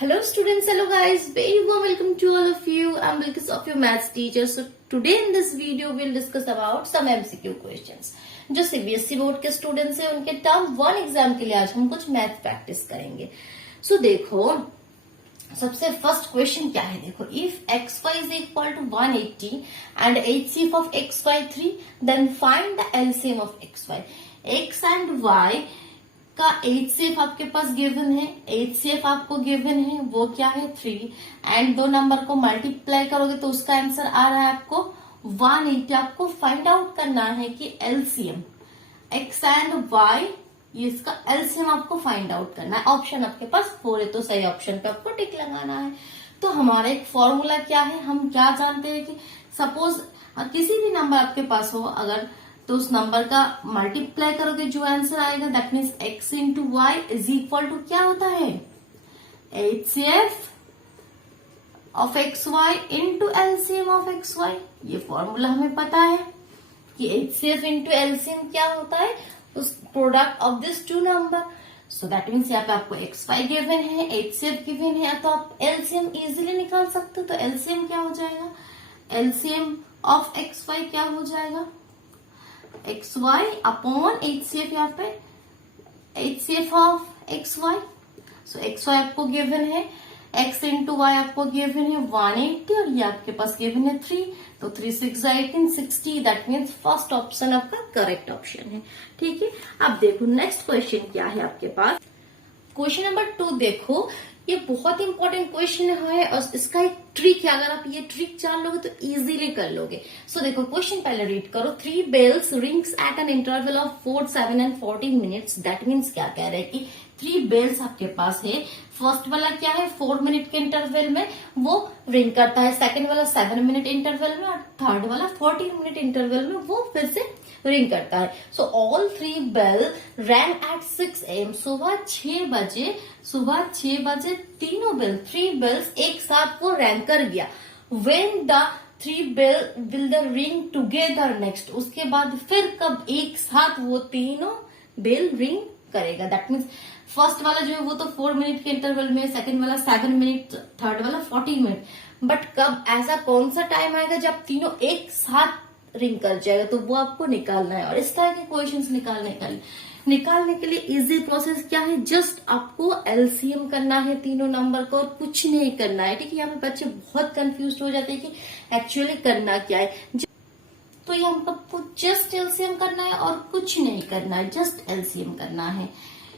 Hello students, hello guys, very warm welcome to all of you. I'm Bilkis of your maths teacher. So today in this video we'll discuss about some MCQ questions. जो CBSE board के students हैं उनके term 1 exam के लिए आज हम कुछ math practice करेंगे. सो देखो सबसे फर्स्ट क्वेश्चन क्या है. देखो if xy is equal to 180 and HCF of xy 3 then find the LCM of xy. x and y का HCF आपके पास गिवन है. HCF आपको गिवन है वो क्या है 3 एंड दो नंबर को मल्टीप्लाई करोगे तो उसका आंसर आ रहा है आपको 180. आपको फाइंड आउट करना है कि LCM x एंड y ये इसका LCM आपको फाइंड आउट करना है. ऑप्शन आपके पास 4 है तो सही ऑप्शन पे आपको टिक लगाना है. तो हमारा एक फॉर्मूला क्या है, हम क्या जानते हैं कि सपोज किसी भी नंबर आपके पास हो अगर तो उस नंबर का मल्टीप्लाई करोगे जो आंसर आएगा that means x into Y is equal to क्या होता है HCF of XY into LCM of XY. ये फॉर्मूला हमें पता है कि HCF इंटू LCM क्या होता है उस product of this two number. So that means यहाँ पे आपको XY गिवन है, HCF गिवन है तो आप LCM इजीली निकाल सकते हो. तो LCM क्या हो जाएगा, LCM ऑफ XY क्या हो जाएगा XY अपॉन HCF यहाँ पे HCF of XY. So XY आपको गिवन है, x इंटू वाई आपको गिवन है 180 और ये आपके पास गिवन है 3. तो 3 6 18 60 दैट मीन्स फर्स्ट ऑप्शन आपका करेक्ट ऑप्शन है. ठीक है, अब देखो नेक्स्ट क्वेश्चन क्या है आपके पास. क्वेश्चन नंबर 2 देखो, ये बहुत इंपॉर्टेंट क्वेश्चन है और इसका एक ट्रिक है. अगर आप ये ट्रिक जान लोगे तो इजीली कर लोगे. सो देखो क्वेश्चन पहले रीड करो. 3 bells rings at an interval of 4, 7 and 14 minutes. That means क्या कह रहे हैं कि 3 bells आपके पास है. फर्स्ट वाला क्या है 4 मिनट के इंटरवल में वो रिंग करता है, सेकंड वाला 7 मिनट इंटरवल में और थर्ड वाला 14 मिनट इंटरवल में वो फिर से रिंग करता है. So all 3 bell rang at 6 AM. सुबह 6 बजे तीनों बेल 3 बेल्स एक साथ वो रैंग कर गया. When the 3 bell will the ring together next. उसके बाद फिर कब एक साथ वो तीनों बेल रिंग करेगा. दैट मीन्स फर्स्ट वाला जो है वो तो 4 मिनट के इंटरवल में, सेकंड वाला 7 मिनट, थर्ड वाला 40 मिनट. बट कब ऐसा कौन सा टाइम आएगा जब तीनों एक साथ रिंग कर जाएगा तो वो आपको निकालना है. और इस तरह के क्वेश्चंस निकालने के लिए इजी प्रोसेस क्या है, जस्ट आपको एलसीएम करना है तीनों नंबर को और कुछ नहीं करना है. ठीक है, यहाँ पे बच्चे बहुत कंफ्यूज हो जाते हैं कि एक्चुअली करना क्या है. तो ये हमको जस्ट एलसीएम करना है और कुछ नहीं करना है, जस्ट एलसीएम करना है.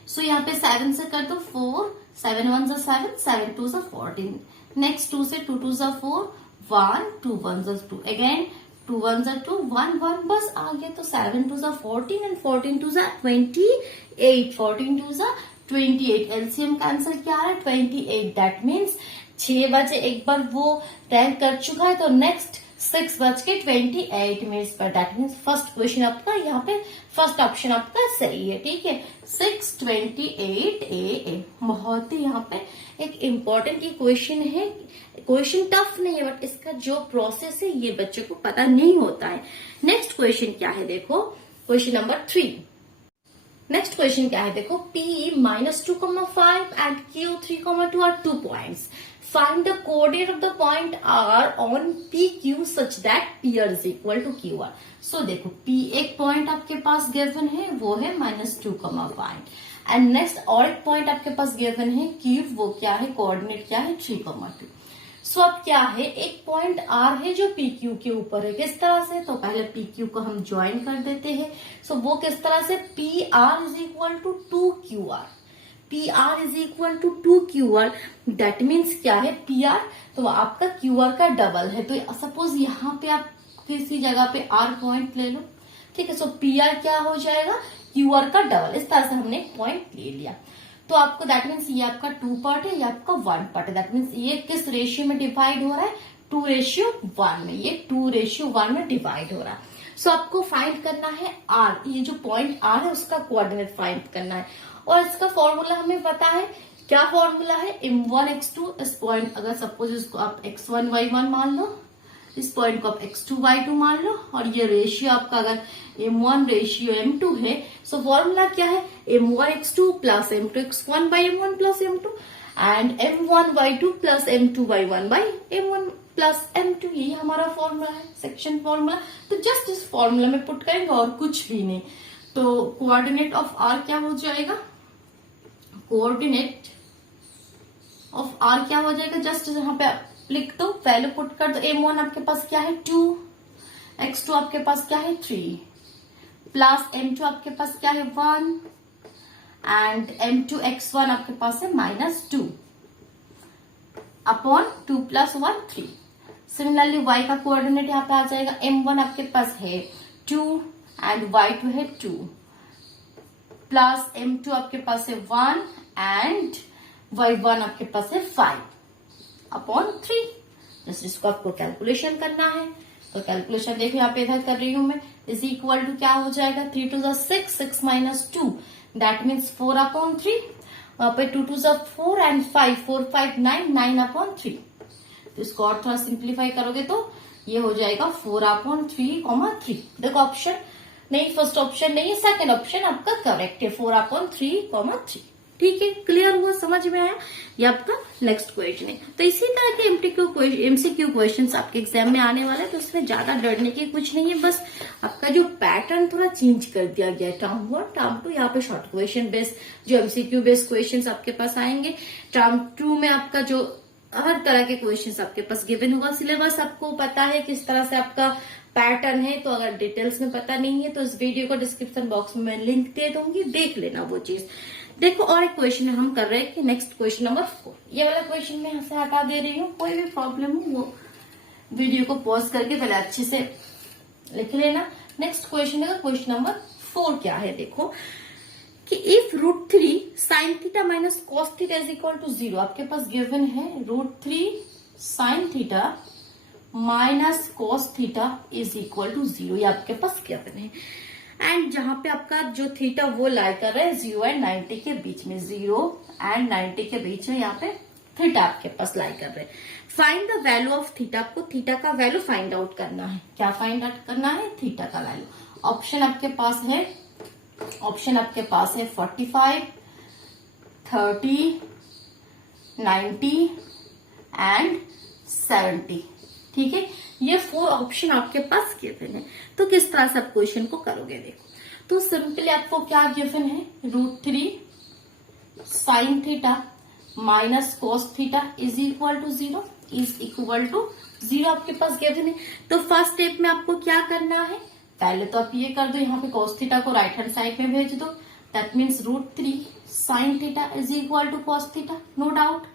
सो यहाँ पे 7 से कर दो 4, 7 1 7, 7 2 14. नेक्स्ट 2 से 2 2 4, 1 2 1 2, अगेन 2 1 2, 1 1 बस आ गया. तो 7 2 14 एंड 14 2 28, 14 2 28. एलसीएम का आंसर क्या आ रहा है 28. दैट मीन्स 6 बजे एक बार वो रैंक कर चुका है तो नेक्स्ट 6 बज के 28 मिनट्स पर. दैट मीन्स फर्स्ट क्वेश्चन आपका यहाँ पे फर्स्ट ऑप्शन आपका सही है. ठीक है, 6:28 AM. बहुत ही यहाँ पे एक इम्पोर्टेंट ये क्वेश्चन है. क्वेश्चन टफ नहीं है बट इसका जो प्रोसेस है ये बच्चों को पता नहीं होता है. नेक्स्ट क्वेश्चन क्या है देखो, क्वेश्चन नंबर 3. नेक्स्ट क्वेश्चन क्या है देखो, P -2,5 and Q 3,2 are 2 points. Find the coordinate of the point R on PQ such that PR is equal to QR. So देखो P एक पॉइंट आपके पास गिवन है वो है -2,5 एंड नेक्स्ट और एक पॉइंट आपके पास गिवन है Q, वो क्या है कोऑर्डिनेट क्या है 3,2. सो अब क्या है एक पॉइंट R है जो PQ के ऊपर है. किस तरह से, तो पहले PQ को हम ज्वाइन कर देते हैं. सो वो किस तरह से PR is equal to 2QR. PR is equal to 2QR. That means क्या है PR तो आपका QR का डबल है. तो सपोज यहाँ पे आप किसी जगह पे R पॉइंट ले लो. ठीक है, सो PR क्या हो जाएगा QR का डबल. इस तरह से हमने एक पॉइंट ले लिया. तो आपको दैट मीन्स ये आपका 2 पार्ट है, ये आपका 1 पार्ट है. दैट मीन्स ये किस रेशियो में डिवाइड हो रहा है 2:1 में. ये 2:1 में डिवाइड हो रहा है. सो आपको फाइंड करना है R, ये जो पॉइंट R है उसका कोऑर्डिनेट फाइंड करना है. और इसका फॉर्मूला हमें पता है. क्या फॉर्मूला है m1 x2. इस पॉइंट अगर सपोज इसको आप x1 y1 मान लो, इस पॉइंट को आप x2 y2 मान लो और ये रेशियो आपका अगर m1 रेशियो m2 है. सो फॉर्मूला क्या है m1 x2 plus m2 x1 by m1 plus m2. And m1y2 plus m2y1 by m1 plus m2, यही हमारा फॉर्मूला है, सेक्शन फॉर्मूला। तो जस्ट इस फॉर्मूला में पुट करेंगे और कुछ भी नहीं। तो कोऑर्डिनेट ऑफ r क्या हो जाएगा, कोऑर्डिनेट ऑफ r क्या हो जाएगा, जस्ट यहाँ पे लिख दो, वैल्यू पुट कर दो। m1 आपके पास क्या है 2, x2 आपके पास क्या है 3, प्लस m2 आपके पास क्या है 1 एंड m2 x1 आपके पास है -2 अपॉन 2 + 1 3। सिमिलरली y का कोऑर्डिनेट यहाँ पे आ जाएगा, m1 आपके पास है 2 एंड y2 है 2 प्लस m2 आपके पास है 1 एंड y1 आपके पास है 5 अपॉन 3। जस्ट इसको आपको कैलकुलेशन करना है। तो कैलकुलेशन देखो यहाँ पे इधर कर रही हूं मैं, इज इक्वल टू क्या हो जाएगा 3 × 2 = 6, 6 - 2 दैट मीन्स 4 अपॉन 3। वहां पे 2 × 2 = 4 एंड 5 4 5 9 9 अपॉन 3। तो इसको और थोड़ा सिंप्लीफाई करोगे तो ये हो जाएगा 4 अपॉन 3, 3। देखो ऑप्शन नहीं, फर्स्ट ऑप्शन नहीं, सेकंड ऑप्शन आपका करेक्ट है, 4 अपॉन 3, 3। ठीक है, क्लियर हुआ, समझ में आया। ये आपका नेक्स्ट क्वेश्चन है। तो इसी तरह के एमसीक्यू क्वेश्चंस आपके एग्जाम में आने वाले हैं, तो उसमें ज्यादा डरने की कुछ नहीं है, बस आपका जो पैटर्न थोड़ा चेंज कर दिया गया है। टर्म 1 टर्म 2 यहाँ पे शॉर्ट क्वेश्चन बेस्ड जो एमसीक्यू बेस्ड क्वेश्चंस आपके पास आएंगे। टर्म 2 में आपका जो हर तरह के क्वेश्चंस आपके पास गिवन होगा, सिलेबस आपको पता है किस तरह से आपका पैटर्न है। तो अगर डिटेल्स में पता नहीं है तो इस वीडियो को डिस्क्रिप्शन बॉक्स में मैं लिंक दे दूंगी, देख लेना वो चीज। देखो और एक क्वेश्चन हम कर रहे हैं कि नेक्स्ट क्वेश्चन नंबर 4, ये वाला क्वेश्चन मैं यहाँ से हटा दे रही हूँ। कोई भी प्रॉब्लम हो वो वीडियो को पॉज करके पहले अच्छे से लिख लेना। नेक्स्ट क्वेश्चन है, क्वेश्चन नंबर 4 क्या है, देखो कि if √3 sin theta minus cos theta is equal to 0, आपके पास गिवन है √3 sin theta minus cos theta is equal to 0, ये आपके पास गिवन है। एंड जहां पे आपका जो थीटा वो लाई कर रहा है 0 एंड 90 के बीच में, 0 एंड 90 के बीच में यहाँ पे थीटा आपके पास लाई कर रहे हैं। Find the value of theta, आपको थीटा का वैल्यू फाइंड आउट करना है। क्या फाइंड आउट करना है, थीटा का वैल्यू। ऑप्शन आपके पास है 45, 30, 90 एंड 70। ठीक है, ये 4 ऑप्शन आपके पास गिवन है। तो किस तरह से आप क्वेश्चन को करोगे, देखो तो सिंपली आपको क्या गिवन है, √3 sin theta minus cos theta is equal to 0 आपके पास गिवन है। तो फर्स्ट स्टेप में आपको क्या करना है, पहले तो आप ये कर दो, यहाँ पे कॉस थीटा को राइट हैंड साइड में भेज दो, that means √3 sin theta is equal to cos theta, no doubt.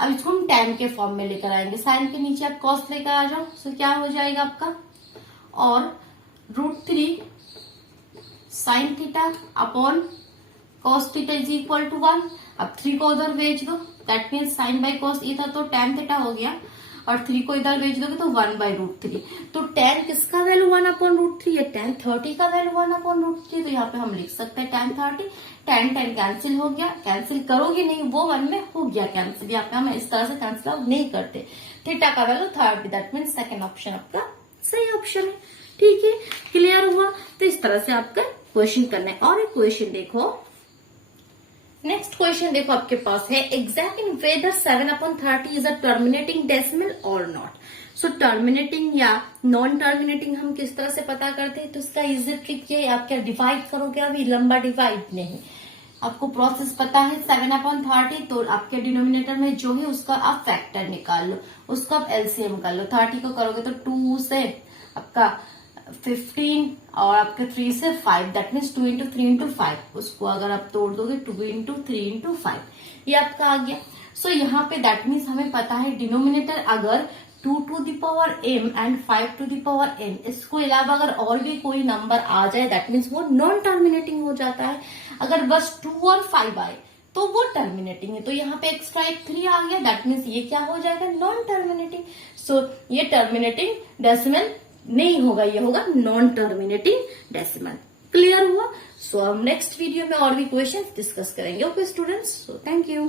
अब इसको हम tan के फॉर्म में लेकर आएंगे, साइन के नीचे आप कॉस लेकर आ जाओ, तो क्या हो जाएगा आपका, और √3 sin theta upon cos theta is equal to 1। अब 3 को उधर भेज दो, that means sine by cos, ये था तो tan थीटा हो गया, और 3 को इधर भेज दोगे तो 1/√3। तो tan किसका वैल्यू 1/√3 है, tan 30 का वैल्यू 1/√3। तो यहाँ पे हम लिख सकते हैं tan 30, tan कैंसिल हो गया, कैंसिल करोगे नहीं, वो 1 में हो गया कैंसिल। यहाँ पे हम इस तरह से कैंसिल आउट नहीं करते। थीटा का value 30, that means second option आपका सही ऑप्शन है। ठीक है, क्लियर हुआ। तो इस तरह से आपका क्वेश्चन करना है। और एक क्वेश्चन देखो, नेक्स्ट क्वेश्चन देखो आपके पास है, exact in whether 7/30 is a terminating decimal और नॉट। सो टर्मिनेटिंग या नॉन टर्मिनेटिंग हम किस तरह से पता करते हैं, तो इसका इजी ट्रिक ये, आप क्या डिवाइड करोगे, अभी लंबा डिवाइड नहीं, आपको प्रोसेस पता है 7/30। तो आपके डिनोमिनेटर में जो है उसका आप फैक्टर निकाल लो, उसका आप एलसीएम कर लो। 30 को करोगे तो 2 से आपका 15 और आपके 3 से 5, दैट मीन्स 2 × 3 × 5। उसको अगर आप तोड़ दोगे 2 × 3 × 5, ये आपका आ गया। सो यहाँ पे दैट मीन्स हमें पता है डिनोमिनेटर अगर 2 to the power m and 5 to the power n, इसको अलावा अगर और भी कोई नंबर आ जाए दैट मीन्स वो नॉन टर्मिनेटिंग हो जाता है। अगर बस 2 और 5 आए तो वो टर्मिनेटिंग है। तो यहाँ पे एक्स्ट्रा एक 3 आ गया, दैट मीन्स ये क्या हो जाएगा, नॉन टर्मिनेटिंग। सो ये टर्मिनेटिंग डेसिमल नहीं होगा, ये होगा नॉन टर्मिनेटिंग डेसिमल। क्लियर हुआ। सो हम नेक्स्ट वीडियो में और भी क्वेश्चन डिस्कस करेंगे। Okay students, so thank you.